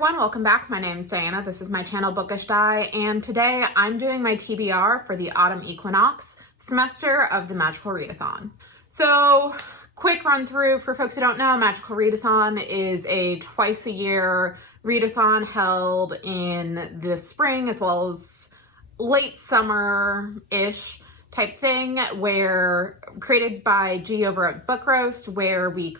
everyone, welcome back. My name is Diana. This is my channel Bookish Di, and today I'm doing my TBR for the autumn equinox semester of the Magical Readathon. So, quick run through for folks who don't know, Magical Readathon is a twice a year readathon held in the spring as well as late summer-ish type thing, where created by G over at Book Roast, where we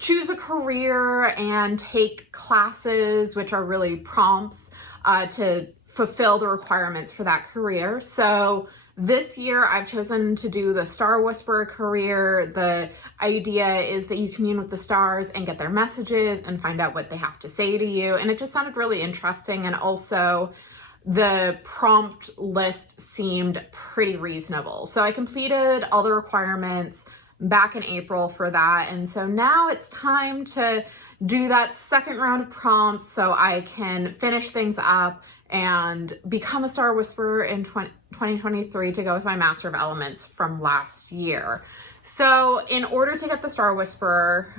choose a career and take classes, which are really prompts to fulfill the requirements for that career. So this year I've chosen to do the Star Whisperer career. The idea is that you commune with the stars and get their messages and find out what they have to say to you. And it just sounded really interesting. And also the prompt list seemed pretty reasonable. So I completed all the requirements back in April for that. And so now it's time to do that second round of prompts so I can finish things up and become a Star Whisperer in 2023 to go with my Master of Elements from last year. So in order to get the Star Whisperer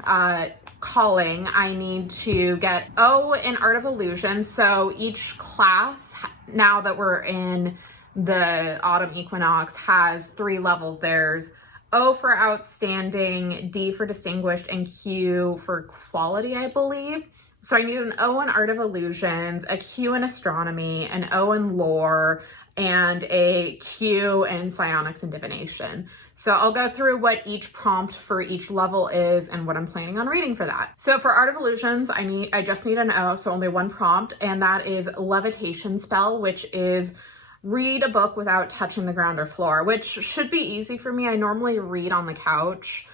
calling, I need to get O in Art of Illusion. So each class, now that we're in the autumn equinox, has 3 levels. There's O for outstanding, D for distinguished, and Q for quality, I believe. So I need an O in Art of Illusions, a Q in Astronomy, an O in Lore, and a Q in Psionics and Divination. So I'll go through what each prompt for each level is and what I'm planning on reading for that. So for Art of Illusions, I just need an O, so only one prompt, and that is Levitation Spell, which is read a book without touching the ground or floor, which should be easy for me. I normally read on the couch,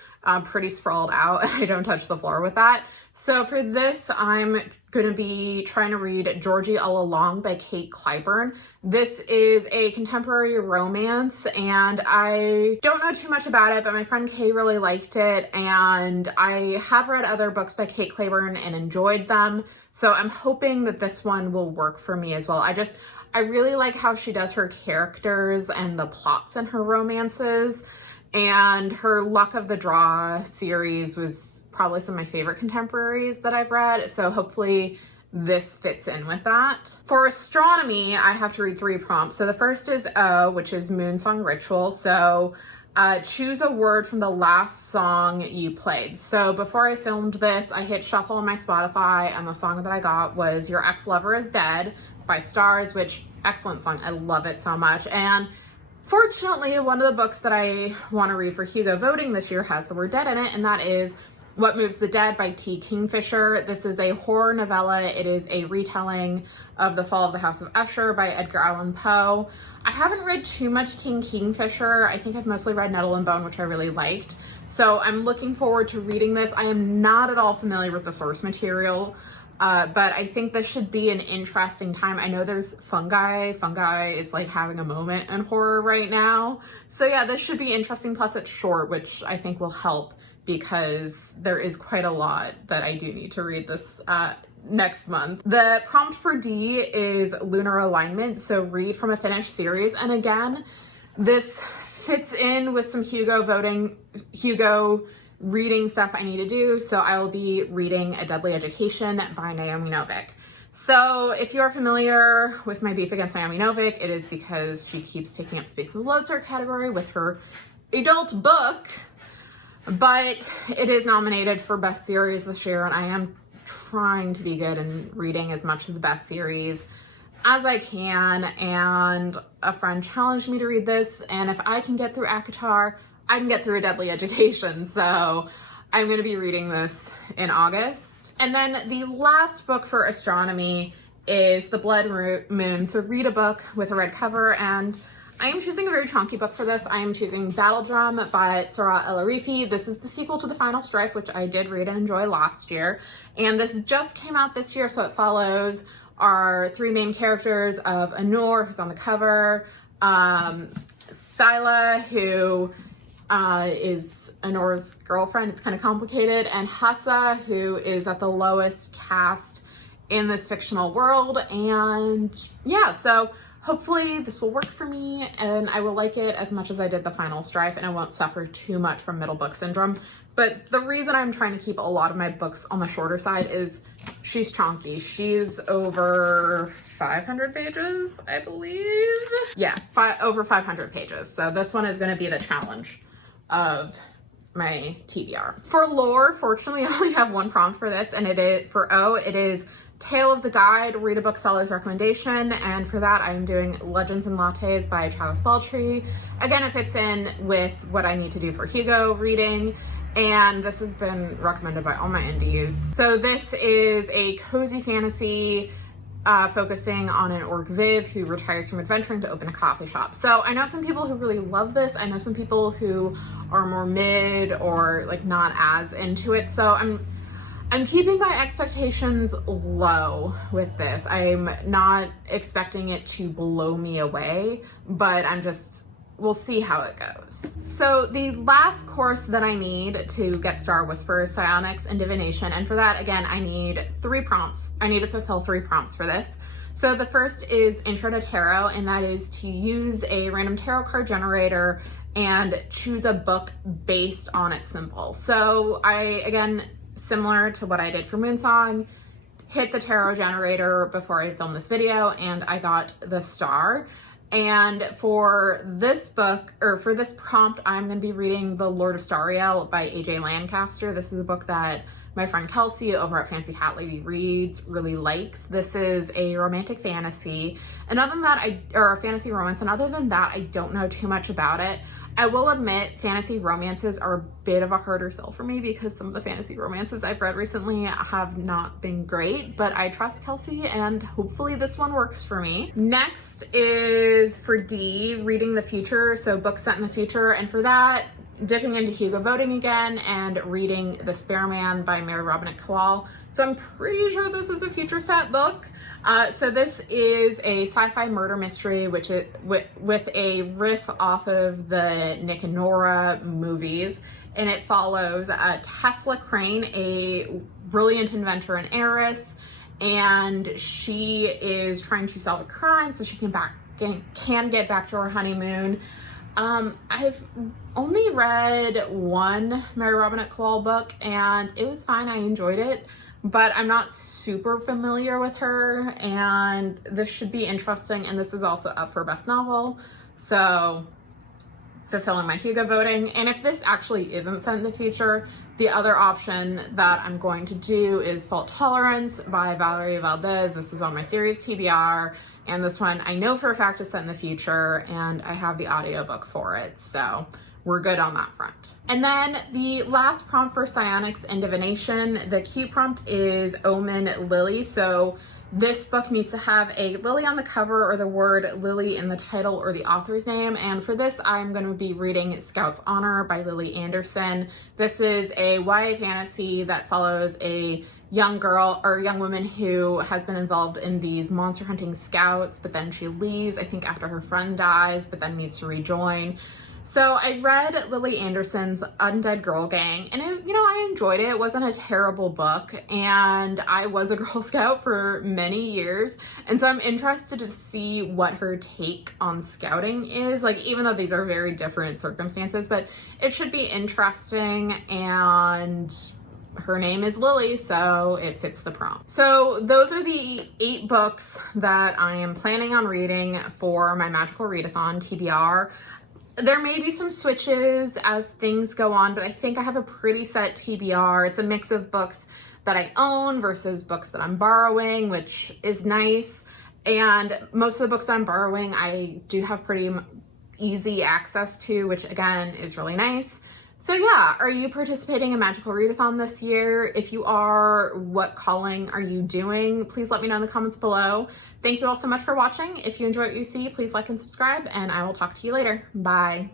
pretty sprawled out, and I don't touch the floor with that. So for this, I'm going to be trying to read Georgie All Along by Kate Clyburn. This is a contemporary romance, and I don't know too much about it, but my friend Kay really liked it, and I have read other books by Kate Clyburn and enjoyed them, so I'm hoping that this one will work for me as well. I really like how she does her characters and the plots in her romances, and her Luck of the Draw series was probably some of my favorite contemporaries that I've read, so hopefully this fits in with that. For Astronomy, I have to read 3 prompts. So the first is O, which is Moonsong Ritual. So choose a word from the last song you played. So before I filmed this, I hit shuffle on my Spotify, and the song that I got was Your Ex-Lover Is Dead by Stars, which, excellent song. I love it so much. And fortunately, one of the books that I want to read for Hugo voting this year has the word dead in it, and that is What Moves the Dead by T. Kingfisher. This is a horror novella. It is a retelling of The Fall of the House of Usher by Edgar Allan Poe. I haven't read too much T. Kingfisher. I think I've mostly read Nettle and Bone, which I really liked. So I'm looking forward to reading this. I am not at all familiar with the source material, but I think this should be an interesting time. I know there's fungi. Fungi is like having a moment in horror right now. So yeah, this should be interesting. Plus it's short, which I think will help because there is quite a lot that I do need to read this next month. The prompt for D is Lunar Alignment. So read from a finished series. And again, this fits in with some Hugo reading stuff I need to do. So I will be reading A Deadly Education by Naomi Novik. So if you are familiar with my beef against Naomi Novik, it is because she keeps taking up space in the Lodestar category with her adult book, but it is nominated for Best Series this year, and I am trying to be good and reading as much of the best series as I can, and a friend challenged me to read this, and if I can get through ACOTAR, I can get through A Deadly Education, so I'm going to be reading this in August. And then the last book for Astronomy is The Blood Moon. So read a book with a red cover, and I am choosing a very chunky book for this. I am choosing Battle Drum by Sarah El-Arifi. This is the sequel to The Final Strife, which I did read and enjoy last year. And this just came out this year, so it follows our 3 main characters of Anor, who's on the cover, Scylla, who is Anor's girlfriend. It's kind of complicated. And Hassa, who is at the lowest caste in this fictional world. And yeah, so hopefully this will work for me and I will like it as much as I did The Final Strife, and I won't suffer too much from middle book syndrome. But the reason I'm trying to keep a lot of my books on the shorter side is she's chunky. She's over 500 pages, I believe. Yeah, over 500 pages. So this one is going to be the challenge of my TBR. For lore, fortunately, I only have one prompt for this, and it is for O. It is Tale of the Guide, Read a Bookseller's Recommendation, and for that I'm doing Legends and Lattes by Travis Beltree. Again, it fits in with what I need to do for Hugo reading, and this has been recommended by all my indies. So this is a cozy fantasy focusing on an orc Viv who retires from adventuring to open a coffee shop. So I know some people who really love this. I know some people who are more mid or like not as into it. So I'm keeping my expectations low with this. I'm not expecting it to blow me away, but we'll see how it goes. So the last course that I need to get Star Whisper, Psionics, and Divination, and for that, again, I need 3 prompts. I need to fulfill 3 prompts for this. So the first is Intro to Tarot, and that is to use a random tarot card generator and choose a book based on its symbol. So again, similar to what I did for Moonsong, hit the tarot generator before I filmed this video, and I got the Star. And for this book, or for this prompt, I'm going to be reading The Lord of Stariel by A.J. Lancaster. This is a book that my friend Kelsey over at Fancy Hat Lady Reads really likes. This is a romantic fantasy, and other than that, or a fantasy romance, and other than that, I don't know too much about it. I will admit fantasy romances are a bit of a harder sell for me because some of the fantasy romances I've read recently have not been great, but I trust Kelsey and hopefully this one works for me. Next is for D, Reading the Future, so books set in the future, and for that, dipping into Hugo voting again and reading The Spare Man by Mary Robinette Kowal. So I'm pretty sure this is a future set book. So this is a sci-fi murder mystery, which is with a riff off of the Nick and Nora movies, and it follows Tesla Crane, a brilliant inventor and heiress, and she is trying to solve a crime so she can get back to her honeymoon. I've only read one Mary Robinette Kowal book, and it was fine. I enjoyed it. But I'm not super familiar with her, and this should be interesting, and this is also up for Best Novel, so fulfilling my Hugo voting. And if this actually isn't set in the future, the other option that I'm going to do is Fault Tolerance by Valerie Valdez. This is on my series TBR, and this one I know for a fact is set in the future, and I have the audiobook for it, so we're good on that front. And then the last prompt for Psionics and Divination, the key prompt is Omen Lily. So this book needs to have a lily on the cover or the word Lily in the title or the author's name. And for this, I'm going to be reading Scout's Honor by Lily Anderson. This is a YA fantasy that follows a young girl or young woman who has been involved in these monster hunting scouts, but then she leaves, I think after her friend dies, but then needs to rejoin. So I read Lily Anderson's Undead Girl Gang, and I enjoyed it. It wasn't a terrible book, and I was a Girl Scout for many years, and so I'm interested to see what her take on scouting is, like, even though these are very different circumstances, but it should be interesting, and her name is Lily, so it fits the prompt. So those are the 8 books that I am planning on reading for my Magical Readathon TBR. There may be some switches as things go on, but I think I have a pretty set TBR. It's a mix of books that I own versus books that I'm borrowing, which is nice. And most of the books that I'm borrowing, I do have pretty easy access to, which again is really nice. So yeah, are you participating in Magical Readathon this year? If you are, what calling are you doing? Please let me know in the comments below. Thank you all so much for watching. If you enjoy what you see, please like and subscribe, and I will talk to you later. Bye.